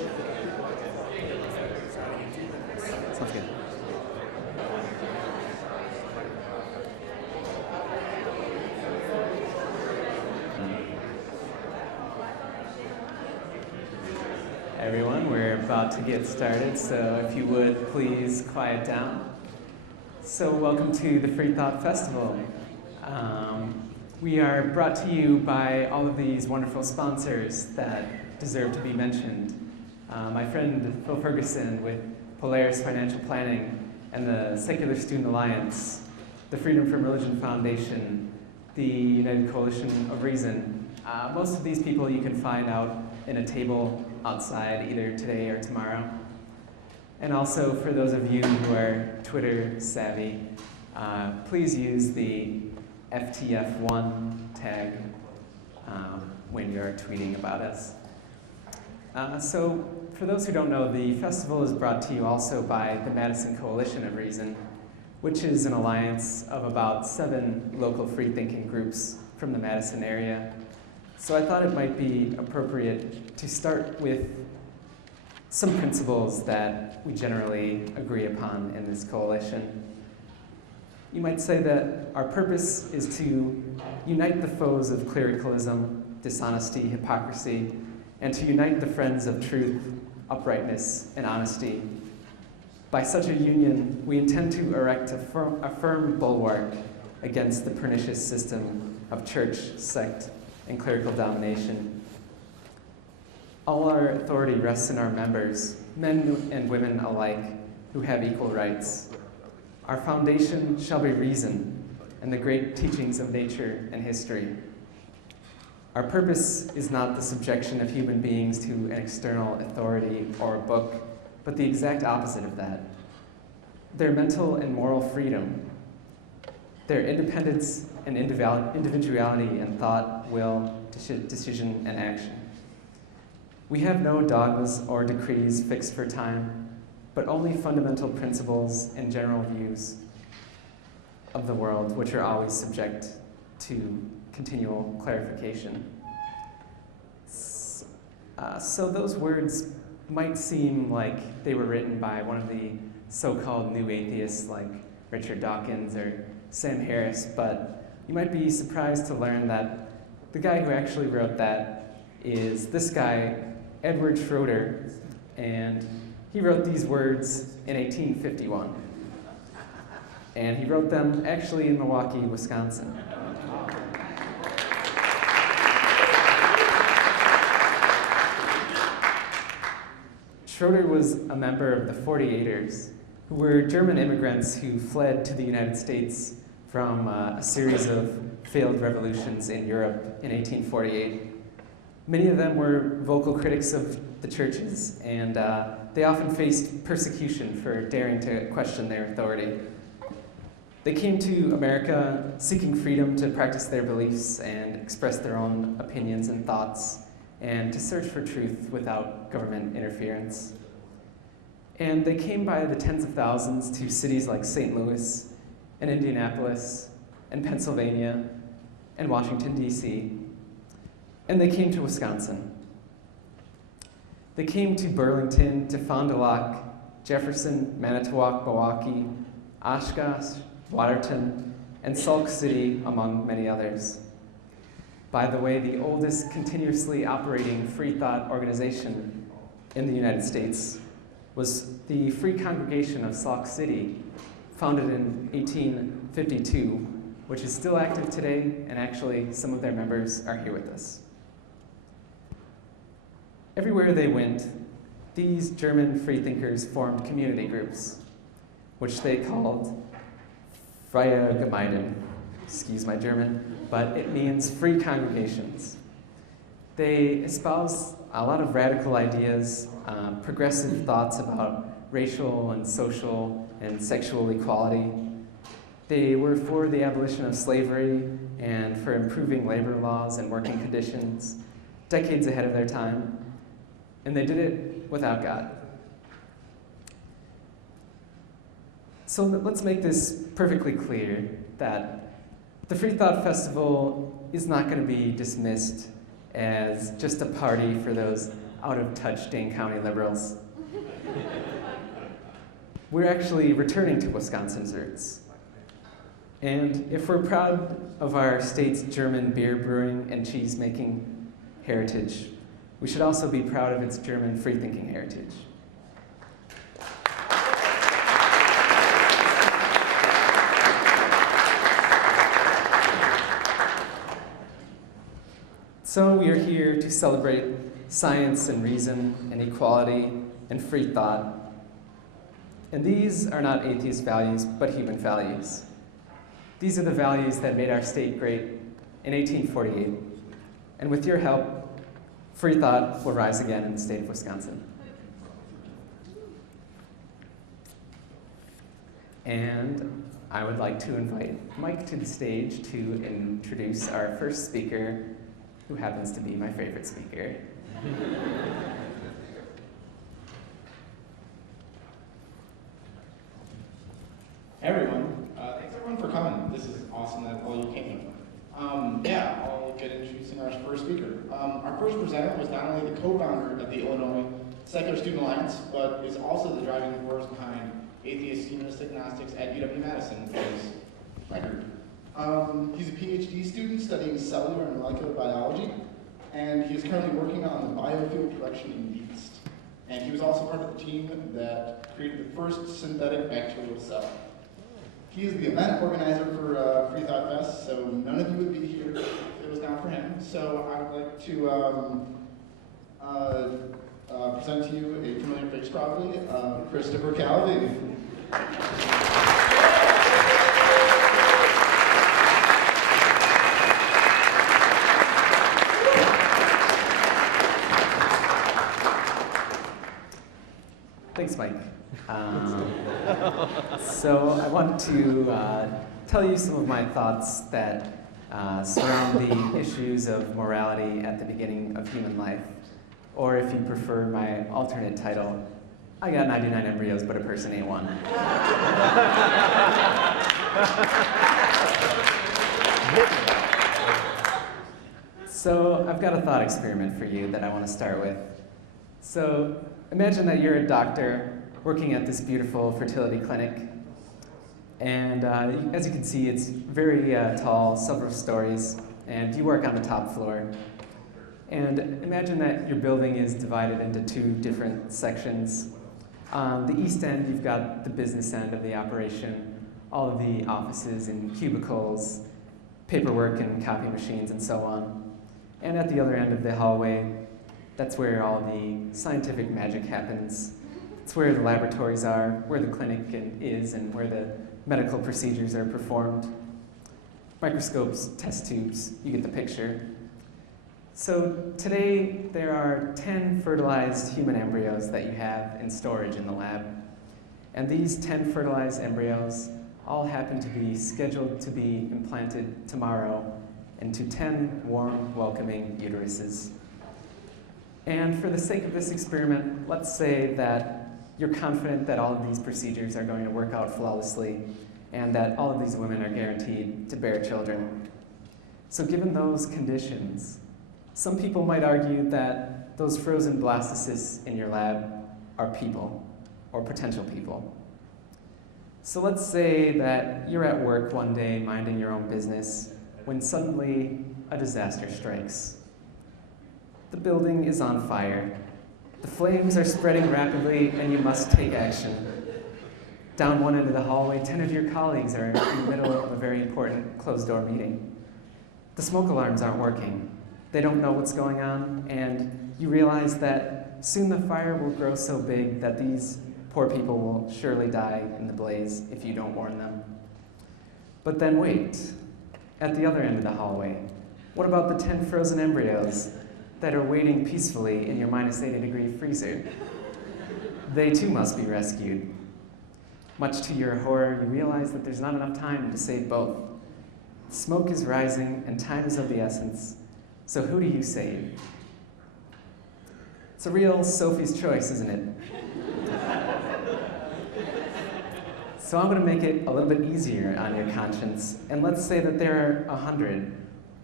Sounds good. Everyone, we're about to get started, so if you would please quiet down. So welcome to the Freethought Festival. We are brought to you by all of these wonderful sponsors that deserve to be mentioned. My friend Phil Ferguson with Polaris Financial Planning and the Secular Student Alliance, the Freedom from Religion Foundation, the United Coalition of Reason. Most of these people you can find out in a table outside either today or tomorrow. And also for those of you who are Twitter savvy, please use the FTF1 tag when you're tweeting about us. So for those who don't know, the festival is brought to you also by the Madison Coalition of Reason, which is an alliance of about 7 local free-thinking groups from the Madison area. So I thought it might be appropriate to start with some principles that we generally agree upon in this coalition. You might say that our purpose is to unite the foes of clericalism, dishonesty, hypocrisy, and to unite the friends of truth, uprightness, and honesty. By such a union, we intend to erect a firm bulwark against the pernicious system of church, sect, and clerical domination. All our authority rests in our members, men and women alike, who have equal rights. Our foundation shall be reason and the great teachings of nature and history. Our purpose is not the subjection of human beings to an external authority or a book, but the exact opposite of that. Their mental and moral freedom, their independence and individuality in thought, will, decision, and action. We have no dogmas or decrees fixed for time, but only fundamental principles and general views of the world, which are always subject to continual clarification. So those words might seem like they were written by one of the so-called new atheists like Richard Dawkins or Sam Harris, but you might be surprised to learn that the guy who actually wrote that is this guy, Edward Schroeder, and he wrote these words in 1851. And he wrote them actually in Milwaukee, Wisconsin. Schroeder was a member of the 48ers, who were German immigrants who fled to the United States from a series of failed revolutions in Europe in 1848. Many of them were vocal critics of the churches, and they often faced persecution for daring to question their authority. They came to America seeking freedom to practice their beliefs and express their own opinions and thoughts, and to search for truth without government interference. And they came by the tens of thousands to cities like St. Louis and Indianapolis and Pennsylvania and Washington, D.C., and they came to Wisconsin. They came to Burlington, to Fond du Lac, Jefferson, Manitowoc, Milwaukee, Oshkosh, Waterton, and Sauk City, among many others. By the way, the oldest continuously operating free thought organization in the United States was the Free Congregation of Sauk City, founded in 1852, which is still active today, and actually some of their members are here with us. Everywhere they went, these German freethinkers formed community groups, which they called Freie Gemeinden. Excuse my German, but it means free congregations. They espoused a lot of radical ideas, progressive thoughts about racial and social and sexual equality. They were for the abolition of slavery and for improving labor laws and working conditions, decades ahead of their time. And they did it without God. So let's make this perfectly clear that the Freethought Festival is not going to be dismissed as just a party for those out-of-touch Dane County liberals. We're actually returning to Wisconsin's roots. And if we're proud of our state's German beer brewing and cheese-making heritage, we should also be proud of its German free-thinking heritage. So we are here to celebrate science and reason and equality and free thought. And these are not atheist values, but human values. These are the values that made our state great in 1848. And with your help, free thought will rise again in the state of Wisconsin. And I would like to invite Mike to the stage to introduce our first speaker, who happens to be my favorite speaker. Hey everyone, thanks everyone for coming. This is awesome that all you came. I'll get introducing our first speaker. Our first presenter was not only the co-founder of the Illini Secular Student Alliance, but is also the driving force behind Atheists, Humanists, Agnostics at UW-Madison, his record. He's a PhD student studying cellular and molecular biology, and he is currently working on the biofuel production in yeast. And he was also part of the team that created the first synthetic bacterial cell. He is the event organizer for Freethought Fest, so none of you would be here if it was not for him. So I would like to present to you a familiar face probably, Christopher Calvey. Thanks, Mike. So I want to tell you some of my thoughts that surround the issues of morality at the beginning of human life. Or if you prefer my alternate title, I got 99 embryos, but a person ain't one. So I've got a thought experiment for you that I want to start with. So imagine that you're a doctor working at this beautiful fertility clinic. And as you can see, it's very tall, several stories, and you work on the top floor. And imagine that your building is divided into two different sections. On the east end, you've got the business end of the operation, all of the offices and cubicles, paperwork and copy machines and so on. And at the other end of the hallway, that's where all the scientific magic happens. It's where the laboratories are, where the clinic is, and where the medical procedures are performed. Microscopes, test tubes, you get the picture. So today, there are 10 fertilized human embryos that you have in storage in the lab. And these 10 fertilized embryos all happen to be scheduled to be implanted tomorrow into 10 warm, welcoming uteruses. And for the sake of this experiment, let's say that you're confident that all of these procedures are going to work out flawlessly and that all of these women are guaranteed to bear children. So given those conditions, some people might argue that those frozen blastocysts in your lab are people, or potential people. So let's say that you're at work one day minding your own business when suddenly a disaster strikes. The building is on fire. The flames are spreading rapidly and you must take action. Down one end of the hallway, 10 of your colleagues are in the middle of a very important closed-door meeting. The smoke alarms aren't working. They don't know what's going on, and you realize that soon the fire will grow so big that these poor people will surely die in the blaze if you don't warn them. But then wait, at the other end of the hallway, what about the 10 frozen embryos that are waiting peacefully in your minus 80-degree freezer? They too must be rescued. Much to your horror, you realize that there's not enough time to save both. Smoke is rising and time is of the essence. So who do you save? It's a real Sophie's choice, isn't it? So I'm going to make it a little bit easier on your conscience, and let's say that there are 100,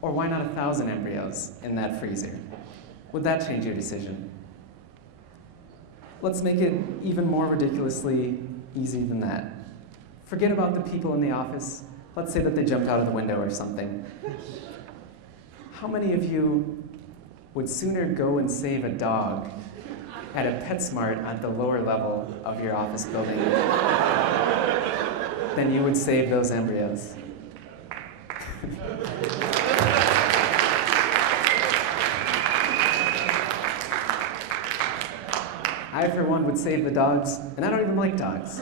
or why not 1,000 embryos in that freezer. Would that change your decision? Let's make it even more ridiculously easy than that. Forget about the people in the office. Let's say that they jumped out of the window or something. How many of you would sooner go and save a dog at a PetSmart at the lower level of your office building than you would save those embryos? I, for one, would save the dogs, and I don't even like dogs.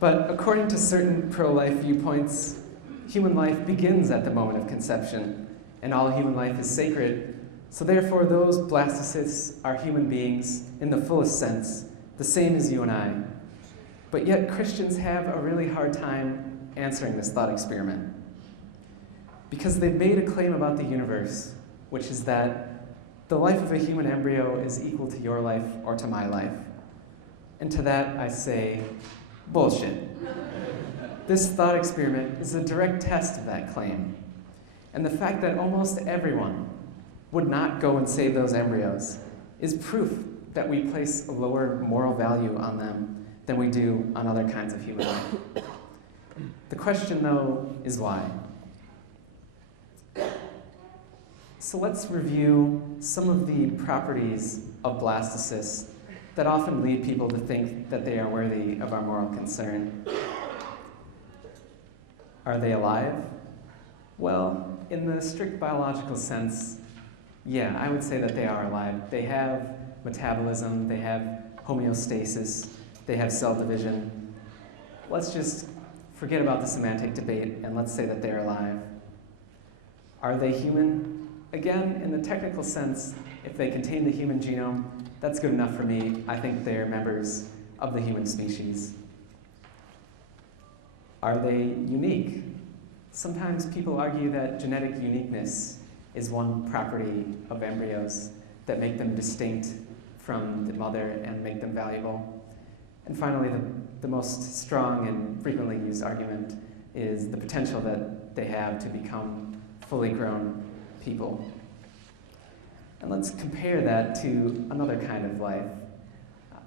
But according to certain pro-life viewpoints, human life begins at the moment of conception, and all human life is sacred. So therefore, those blastocysts are human beings in the fullest sense, the same as you and I. But yet Christians have a really hard time answering this thought experiment, because they've made a claim about the universe, which is that the life of a human embryo is equal to your life or to my life. And to that I say, bullshit. This thought experiment is a direct test of that claim. And the fact that almost everyone would not go and save those embryos is proof that we place a lower moral value on them than we do on other kinds of human life. The question, though, is why? So let's review some of the properties of blastocysts that often lead people to think that they are worthy of our moral concern. Are they alive? Well, in the strict biological sense, yeah, I would say that they are alive. They have metabolism, they have homeostasis, they have cell division. Let's just forget about the semantic debate and let's say that they're alive. Are they human? Again, in the technical sense, if they contain the human genome, that's good enough for me. I think they're members of the human species. Are they unique? Sometimes people argue that genetic uniqueness is one property of embryos that make them distinct from the mother and make them valuable. And finally, the most strong and frequently used argument is the potential that they have to become fully grown people. And let's compare that to another kind of life.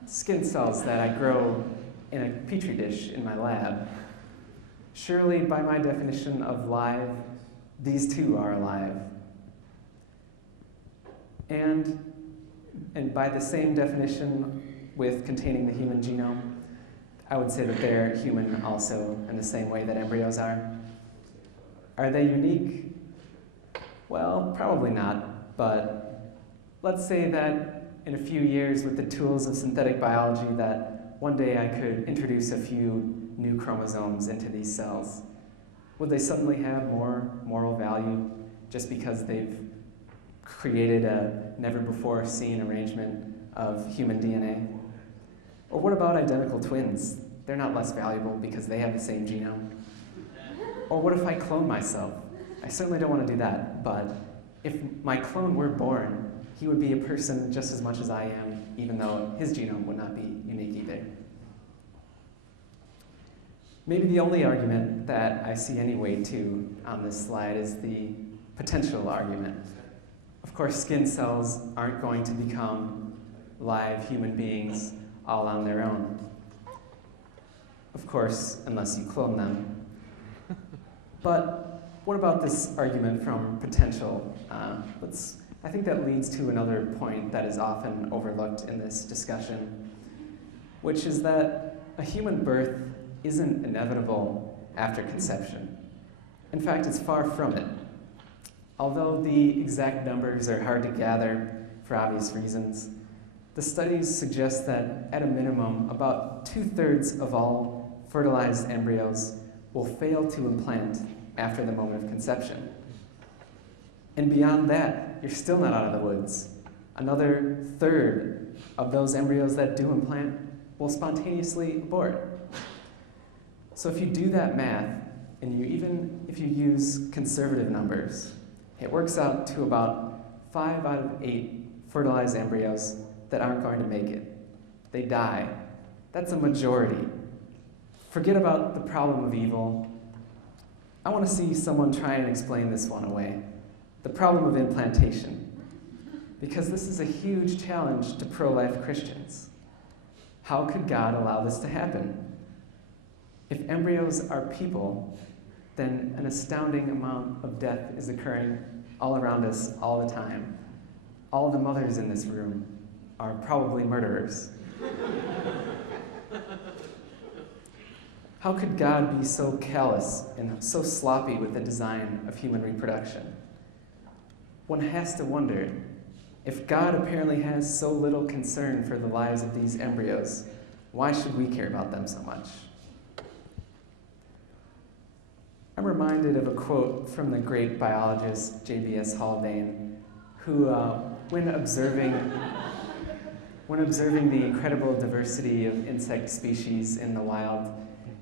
Skin cells that I grow in a petri dish in my lab. Surely, by my definition of live, these too are alive. And by the same definition with containing the human genome, I would say that they're human also in the same way that embryos are. Are they unique? Well, probably not, but let's say that in a few years with the tools of synthetic biology that one day I could introduce a few new chromosomes into these cells. Would they suddenly have more moral value just because they've created a never-before-seen arrangement of human DNA? Or what about identical twins? They're not less valuable because they have the same genome. Or what if I clone myself? I certainly don't want to do that, but if my clone were born, he would be a person just as much as I am, even though his genome would not be unique either. Maybe the only argument that I see any weight to on this slide is the potential argument. Of course, skin cells aren't going to become live human beings all on their own. Of course, unless you clone them. But what about this argument from potential? I think that leads to another point that is often overlooked in this discussion, which is that a human birth isn't inevitable after conception. In fact, it's far from it. Although the exact numbers are hard to gather for obvious reasons, the studies suggest that at a minimum, about 2/3 of all fertilized embryos will fail to implant after the moment of conception. And beyond that, you're still not out of the woods. Another 1/3 of those embryos that do implant will spontaneously abort. So if you do that math, and even if you use conservative numbers, it works out to about 5 out of 8 fertilized embryos that aren't going to make it. They die. That's a majority. Forget about the problem of evil. I want to see someone try and explain this one away. The problem of implantation. because this is a huge challenge to pro-life Christians. How could God allow this to happen? If embryos are people, then an astounding amount of death is occurring all around us all the time. All the mothers in this room are probably murderers. How could God be so callous and so sloppy with the design of human reproduction? One has to wonder, if God apparently has so little concern for the lives of these embryos, why should we care about them so much? I'm reminded of a quote from the great biologist J.B.S. Haldane, who, when observing the incredible diversity of insect species in the wild,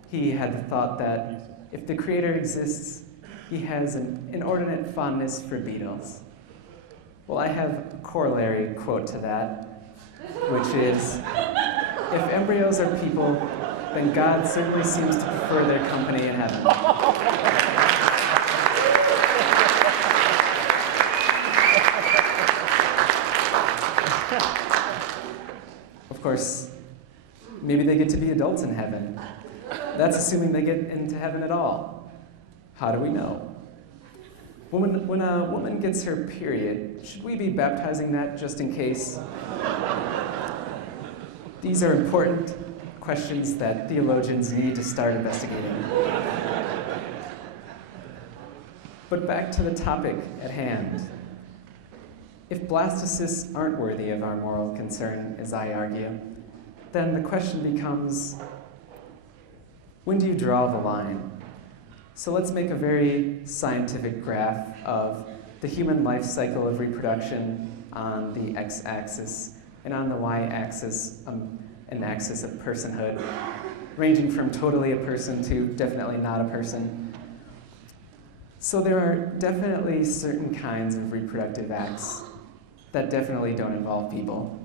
he had the thought that if the Creator exists, he has an inordinate fondness for beetles. Well, I have a corollary quote to that, which is, if embryos are people, then God certainly seems to prefer their company in heaven. Of course, maybe they get to be adults in heaven. That's assuming they get into heaven at all. How do we know? When a woman gets her period, should we be baptizing that just in case? These are important questions that theologians need to start investigating. But back to the topic at hand. If blastocysts aren't worthy of our moral concern, as I argue, then the question becomes, when do you draw the line? So let's make a very scientific graph of the human life cycle of reproduction on the x-axis, and on the y-axis, an axis of personhood, ranging from totally a person to definitely not a person. So there are definitely certain kinds of reproductive acts that definitely don't involve people.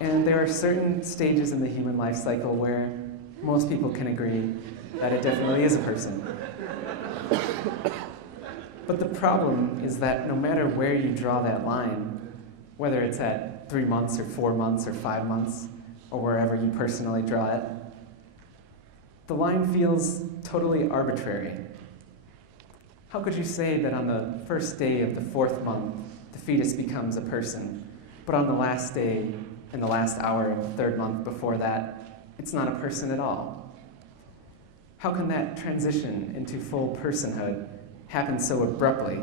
And there are certain stages in the human life cycle where most people can agree that it definitely is a person. But the problem is that no matter where you draw that line, whether it's at 3 months or 4 months or 5 months, or wherever you personally draw it, the line feels totally arbitrary. How could you say that on the first day of the 4th month, the fetus becomes a person, but on the last day and the last hour of the 3rd month before that, it's not a person at all? How can that transition into full personhood happen so abruptly?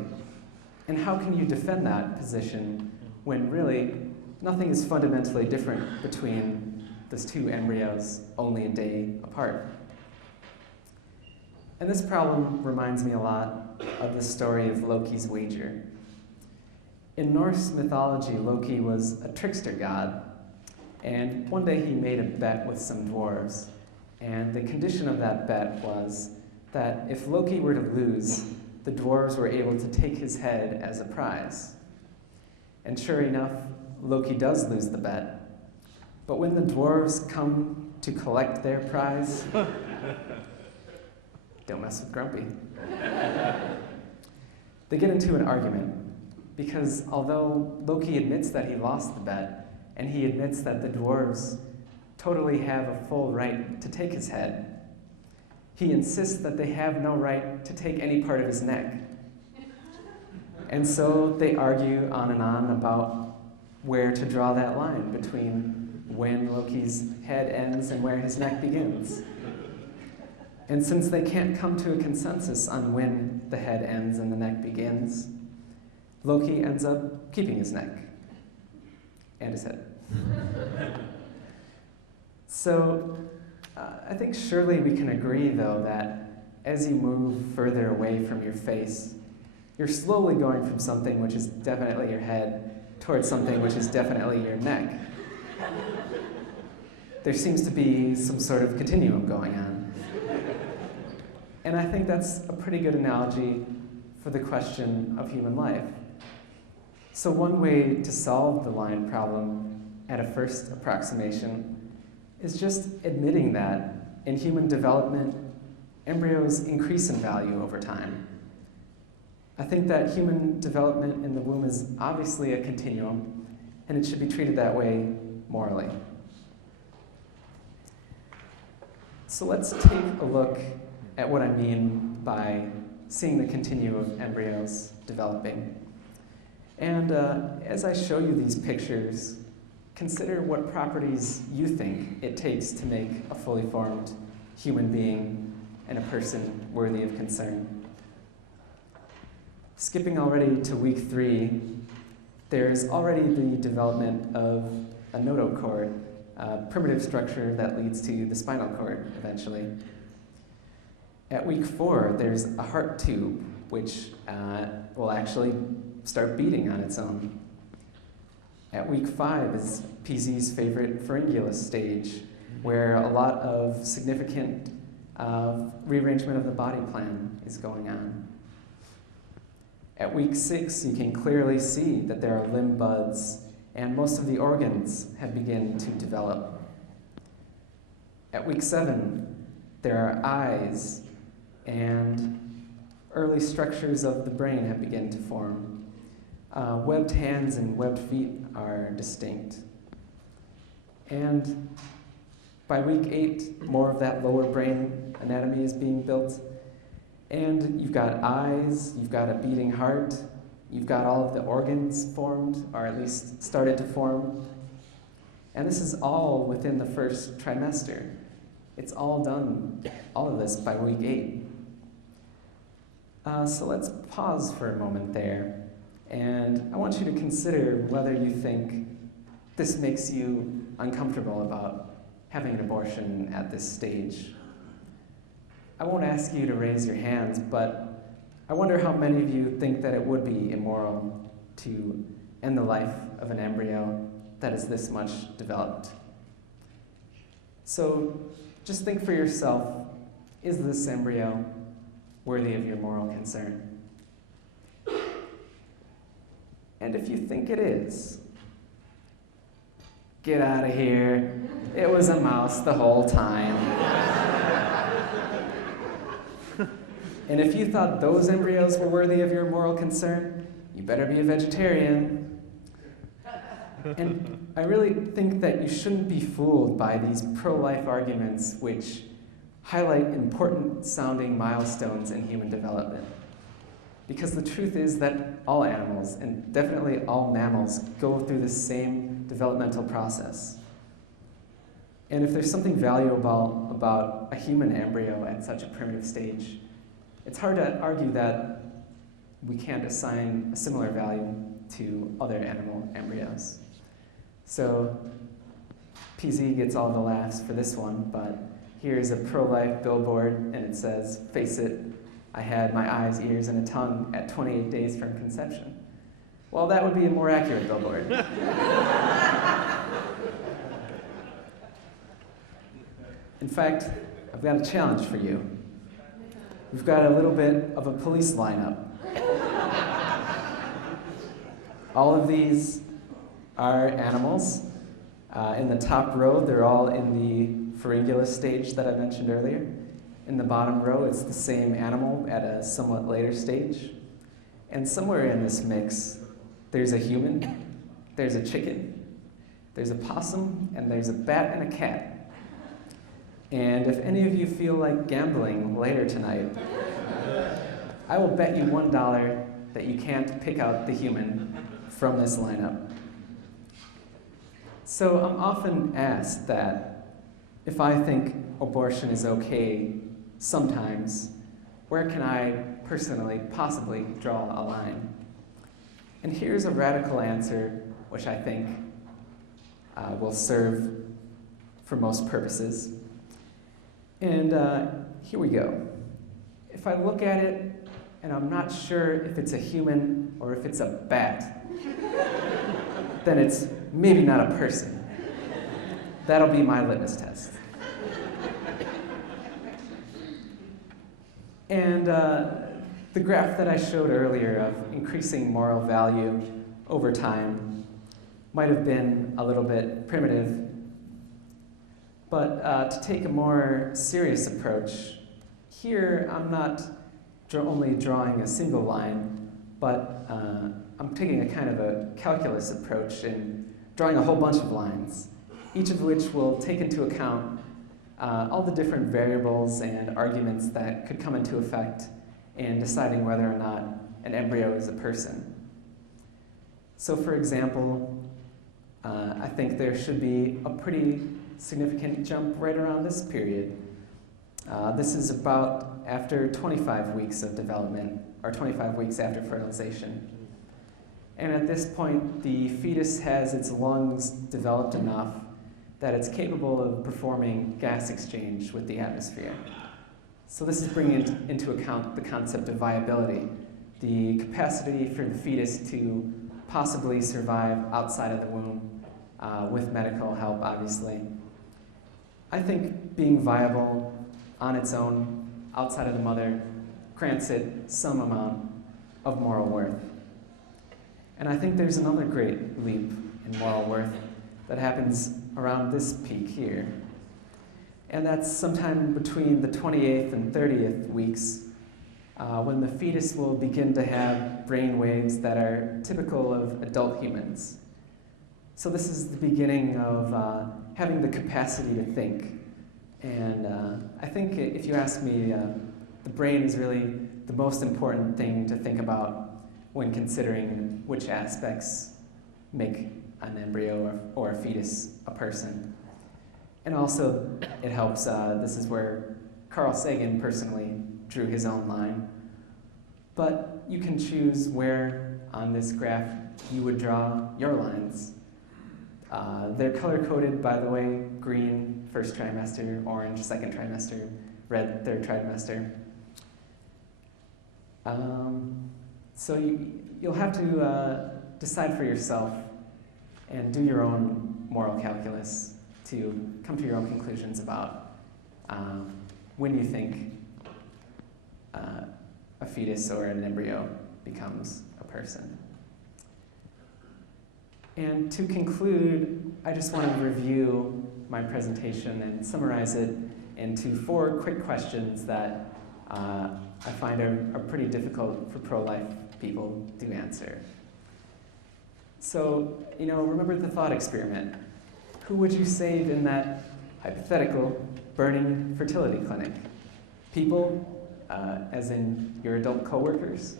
And how can you defend that position when really nothing is fundamentally different between those two embryos only a day apart? And this problem reminds me a lot of the story of Loki's wager. In Norse mythology, Loki was a trickster god, and one day he made a bet with some dwarves. And the condition of that bet was that if Loki were to lose, the dwarves were able to take his head as a prize. And sure enough, Loki does lose the bet. But when the dwarves come to collect their prize, don't mess with Grumpy. They get into an argument, because although Loki admits that he lost the bet, and he admits that the dwarves totally have a full right to take his head, he insists that they have no right to take any part of his neck. And so they argue on and on about where to draw that line between when Loki's head ends and where his neck begins. And since they can't come to a consensus on when the head ends and the neck begins, Loki ends up keeping his neck and his head. So I think surely we can agree, though, that as you move further away from your face, you're slowly going from something which is definitely your head towards something which is definitely your neck. There seems to be some sort of continuum going on. And I think that's a pretty good analogy for the question of human life. So one way to solve the line problem at a first approximation is just admitting that in human development, embryos increase in value over time. I think that human development in the womb is obviously a continuum, and it should be treated that way morally. So let's take a look at what I mean by seeing the continuum of embryos developing. And as I show you these pictures, consider what properties you think it takes to make a fully formed human being and a person worthy of concern. Skipping already to week 3, there's already the development of a notochord, a primitive structure that leads to the spinal cord eventually. At week 4, there's a heart tube, which will actually start beating on its own. At week 5 is PZ's favorite pharyngulus stage, where a lot of significant rearrangement of the body plan is going on. At week 6, you can clearly see that there are limb buds, and most of the organs have begun to develop. At week 7, there are eyes, and early structures of the brain have begun to form. Webbed hands and webbed feet are distinct. And by week 8, more of that lower brain anatomy is being built. And you've got eyes, you've got a beating heart, you've got all of the organs formed, or at least started to form. And this is all within the first trimester. It's all done, all of this by week 8. So let's pause for a moment there. And I want you to consider whether you think this makes you uncomfortable about having an abortion at this stage. I won't ask you to raise your hands, but I wonder how many of you think that it would be immoral to end the life of an embryo that is this much developed. So just think for yourself, is this embryo worthy of your moral concern? And if you think it is, get out of here. It was a mouse the whole time. And if you thought those embryos were worthy of your moral concern, you better be a vegetarian. And I really think that you shouldn't be fooled by these pro-life arguments which highlight important sounding milestones in human development. Because the truth is that all animals, and definitely all mammals, go through the same developmental process. And if there's something valuable about a human embryo at such a primitive stage, it's hard to argue that we can't assign a similar value to other animal embryos. So PZ gets all the laughs for this one, but here's a pro-life billboard, and it says, "Face it, I had my eyes, ears, and a tongue at 28 days from conception." Well, that would be a more accurate billboard. In fact, I've got a challenge for you. We've got a little bit of a police lineup. All of these are animals. In the top row, they're all in the pharyngulus stage that I mentioned earlier. In the bottom row, it's the same animal at a somewhat later stage. And somewhere in this mix, there's a human, there's a chicken, there's a possum, and there's a bat and a cat. And if any of you feel like gambling later tonight, I will bet you $1 that you can't pick out the human from this lineup. So I'm often asked that if I think abortion is okay sometimes, where can I personally possibly draw a line? And here's a radical answer which I think will serve for most purposes. And here we go. If I look at it and I'm not sure if it's a human or if it's a bat, then it's maybe not a person. That'll be my litmus test. And the graph that I showed earlier of increasing moral value over time might have been a little bit primitive. But to take a more serious approach, here I'm not only drawing a single line, but I'm taking a kind of a calculus approach and drawing a whole bunch of lines, each of which will take into account all the different variables and arguments that could come into effect in deciding whether or not an embryo is a person. So for example, I think there should be a pretty significant jump right around this period. This is about after 25 weeks of development, or 25 weeks after fertilization. And at this point, the fetus has its lungs developed enough that it's capable of performing gas exchange with the atmosphere. So this is bringing into account the concept of viability, the capacity for the fetus to possibly survive outside of the womb with medical help, obviously. I think being viable on its own, outside of the mother, grants it some amount of moral worth. And I think there's another great leap in moral worth that happens around this peak here. And that's sometime between the 28th and 30th weeks, when the fetus will begin to have brain waves that are typical of adult humans. So this is the beginning of having the capacity to think. And I think if you ask me, the brain is really the most important thing to think about when considering which aspects make an embryo or a fetus a person. And also, it helps, this is where Carl Sagan personally drew his own line. But you can choose where on this graph you would draw your lines. They're color-coded, by the way: green, first trimester; orange, second trimester; red, third trimester. So you'll have to decide for yourself and do your own moral calculus to come to your own conclusions about when you think a fetus or an embryo becomes a person. And to conclude, I just want to review my presentation and summarize it into 4 quick questions that I find are pretty difficult for pro-life people to answer. So, remember the thought experiment. Who would you save in that hypothetical burning fertility clinic? People, as in your adult coworkers?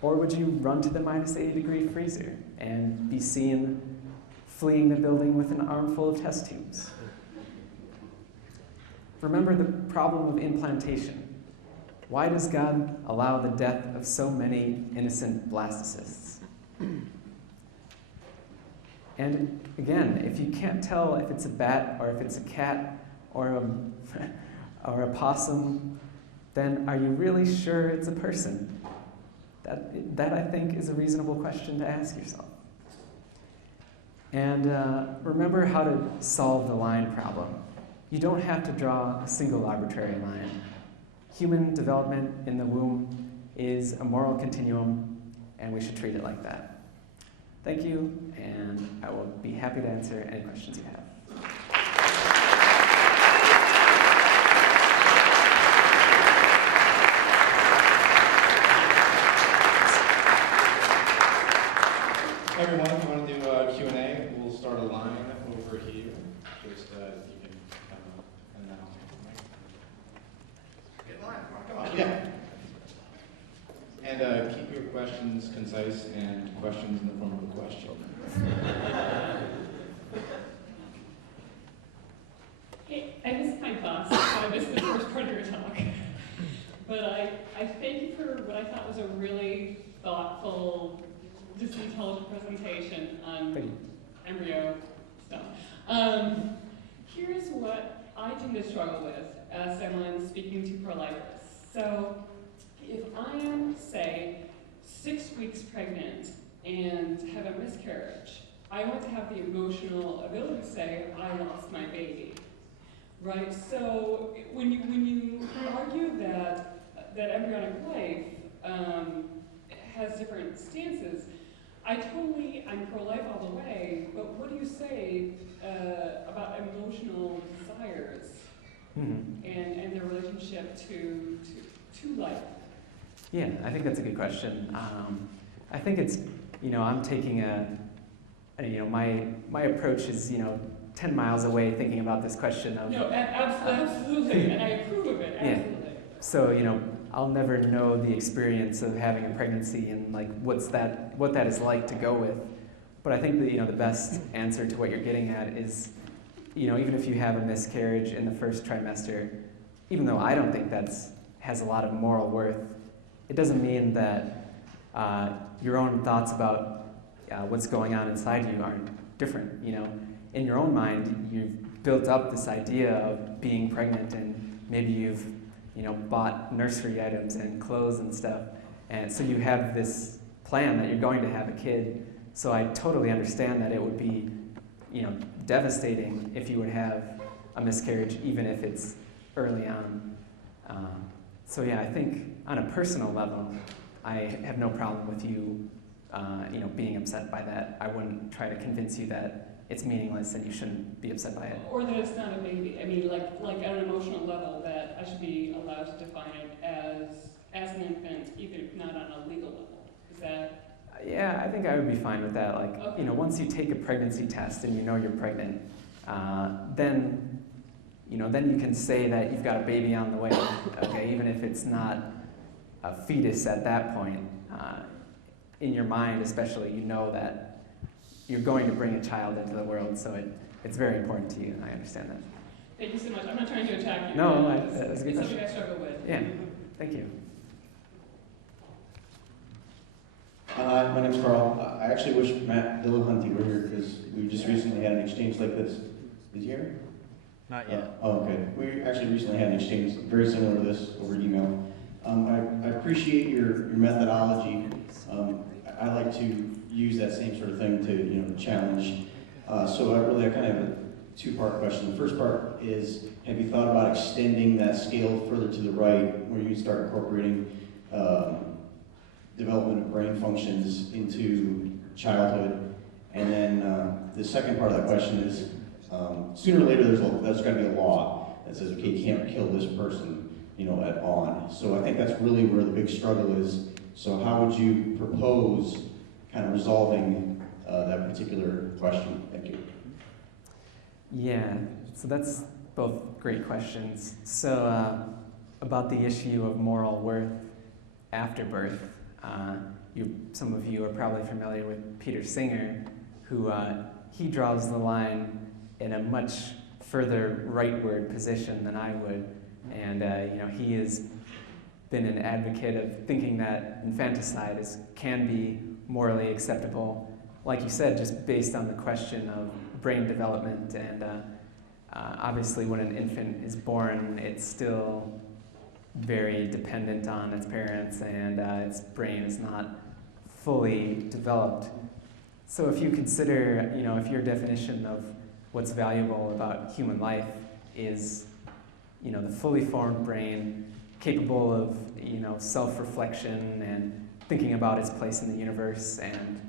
Or would you run to the -80-degree freezer and be seen fleeing the building with an armful of test tubes? Remember the problem of implantation. Why does God allow the death of so many innocent blastocysts? And again, if you can't tell if it's a bat or if it's a cat or a possum, then are you really sure it's a person? That I think is a reasonable question to ask yourself. And remember how to solve the line problem. You don't have to draw a single arbitrary line. Human development in the womb is a moral continuum, and we should treat it like that. Thank you, and I will be happy to answer any questions you have. Everyone, if you want to do a Q&A, we'll start a line over here. Just you can come and now. Get in line. Come on. Yeah. And keep your questions concise and questions in the form of a question. Hey, I missed my class, so I missed the first part of your talk. But I thank you for what I thought was a really thoughtful, just intelligent presentation on embryo stuff. Here's what I tend to struggle with as someone speaking to pro-lifers. So if I am, say, 6 weeks pregnant and have a miscarriage, I want to have the emotional ability to say, I lost my baby, right? So when you argue that embryonic life has different stances, I'm pro-life all the way, but what do you say about emotional desires and their relationship to life? Yeah, I think that's a good question. I think it's, I'm taking my approach is, 10 miles away thinking about this question of... No, absolutely, and I approve of it, absolutely. Yeah. So, I'll never know the experience of having a pregnancy and like what that is like to go with. But I think that, the best answer to what you're getting at is, even if you have a miscarriage in the first trimester, even though I don't think has a lot of moral worth, it doesn't mean that your own thoughts about what's going on inside you aren't different. In your own mind, you've built up this idea of being pregnant, and maybe you've bought nursery items and clothes and stuff, and so you have this plan that you're going to have a kid. So I totally understand that it would be devastating if you would have a miscarriage, even if it's early on. So yeah, I think on a personal level, I have no problem with you, being upset by that. I wouldn't try to convince you that it's meaningless and you shouldn't be upset by it. Or that it's not a baby. I mean, like at an emotional level, that I should be allowed to define it as an infant, even if not on a legal level. Is that? Yeah, I think I would be fine with that. Like, okay. Once you take a pregnancy test and you're pregnant, then you can say that you've got a baby on the way. Okay, even if it's not a fetus at that point, in your mind, especially, that you're going to bring a child into the world. So it's very important to you, and I understand that. Thank you so much. I'm not trying to attack you. No, that's a good it's question. something I struggle with. Yeah, thank you. My name's Carl. I actually wish Matt Dillahunty were here because we just recently had an exchange like this. Is he here? Not yet. Okay. We actually recently had an exchange very similar to this over email. I appreciate your methodology. I like to use that same sort of thing to challenge. So I kind of have a two-part question. The first part is, have you thought about extending that scale further to the right, where you start incorporating development of brain functions into childhood? And then the second part of that question is, sooner or later there's got to be a law that says, okay, you can't kill this person, at on. So I think that's really where the big struggle is. So how would you propose kind of resolving that particular question? Thank you. Yeah, so that's both great questions. So about the issue of moral worth after birth, some of you are probably familiar with Peter Singer, who he draws the line in a much further rightward position than I would, and he has been an advocate of thinking that infanticide can be morally acceptable, like you said, just based on the question of brain development. And obviously when an infant is born, it's still very dependent on its parents, and its brain is not fully developed. So if you consider, if your definition of what's valuable about human life is, the fully formed brain, capable of, self-reflection and thinking about its place in the universe and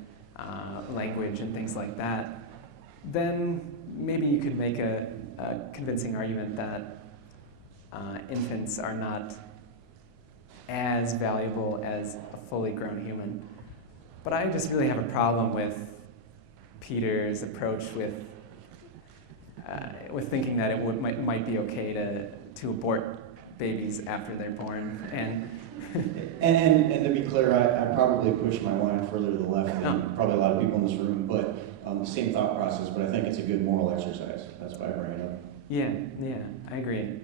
language and things like that, then maybe you could make a convincing argument that infants are not as valuable as a fully grown human. But I just really have a problem with Peter's approach with thinking that it might be okay to abort babies after they're born. And to be clear, I probably push my line further to the left than probably a lot of people in this room, but same thought process, but I think it's a good moral exercise. That's why I bring it up. Yeah, I agree.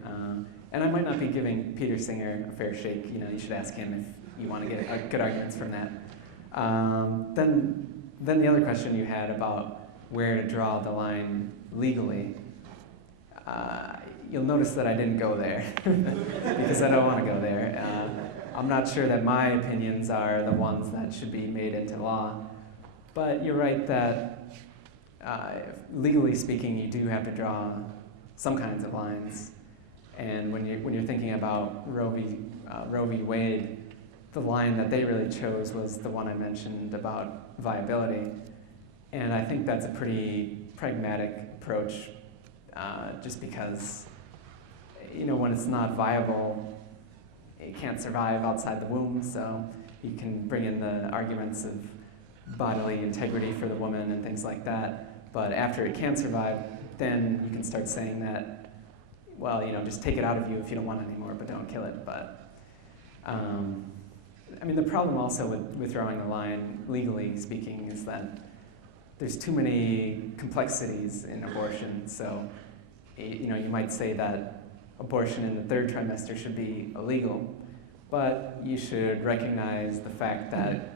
And I might not be giving Peter Singer a fair shake. You should ask him if you want to get good arguments from that. Then the other question you had about where to draw the line legally, you'll notice that I didn't go there because I don't want to go there. I'm not sure that my opinions are the ones that should be made into law, but you're right that legally speaking, you do have to draw some kinds of lines. And when you're thinking about Roe v. Wade, the line that they really chose was the one I mentioned about viability. And I think that's a pretty pragmatic approach, just because, when it's not viable, it can't survive outside the womb, so you can bring in the arguments of bodily integrity for the woman and things like that. But after it can survive, then you can start saying that, well, just take it out of you if you don't want it anymore, but don't kill it. But the problem also with drawing a line, legally speaking, is that there's too many complexities in abortion. So, you might say that abortion in the third trimester should be illegal, but you should recognize the fact that,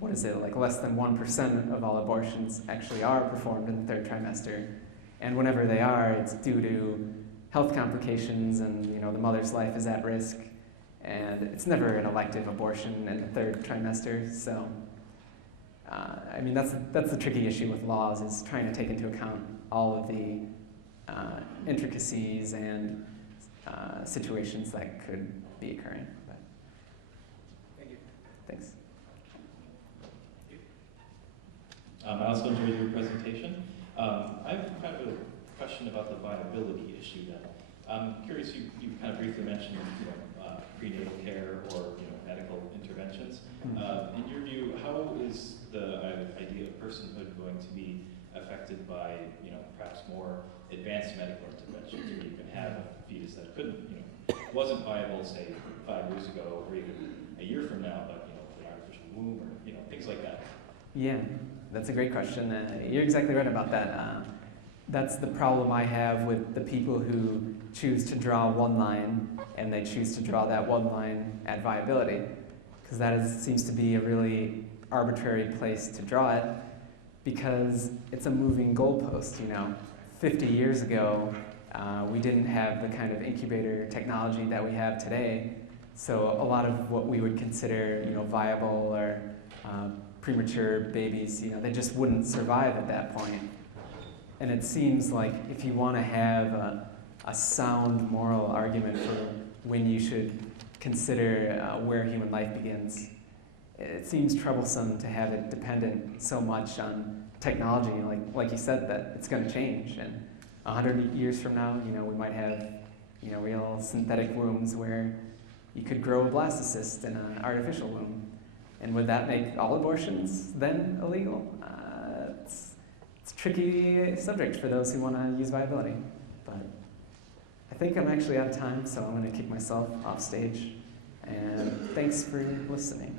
less than 1% of all abortions actually are performed in the third trimester. And whenever they are, it's due to health complications and, the mother's life is at risk. And it's never an elective abortion in the third trimester. So, that's the tricky issue with laws, is trying to take into account all of the intricacies and situations that could be occurring. But, thank you. Thanks. I also enjoyed your presentation. I've kind of a question about the viability issue then. I'm curious, you kind of briefly mentioned prenatal care or medical interventions. In your view, how is the idea of personhood going to be affected by perhaps more advanced medical interventions, where you can have a fetus that couldn't, wasn't viable, say, 5 years ago, or even a year from now, but the artificial womb, or things like that? Yeah, that's a great question. You're exactly right about that. That's the problem I have with the people who choose to draw one line, and they choose to draw that one line at viability, because seems to be a really arbitrary place to draw it, because it's a moving goalpost. 50 years ago, we didn't have the kind of incubator technology that we have today, so a lot of what we would consider viable or premature babies, they just wouldn't survive at that point. And it seems like if you want to have a sound moral argument for when you should consider where human life begins, it seems troublesome to have it dependent so much on technology, like you said, that it's going to change. And 100 years from now, we might have real synthetic wombs where you could grow a blastocyst in an artificial womb. And would that make all abortions then illegal? It's a tricky subject for those who want to use viability. But I think I'm actually out of time, so I'm going to kick myself off stage. And thanks for listening.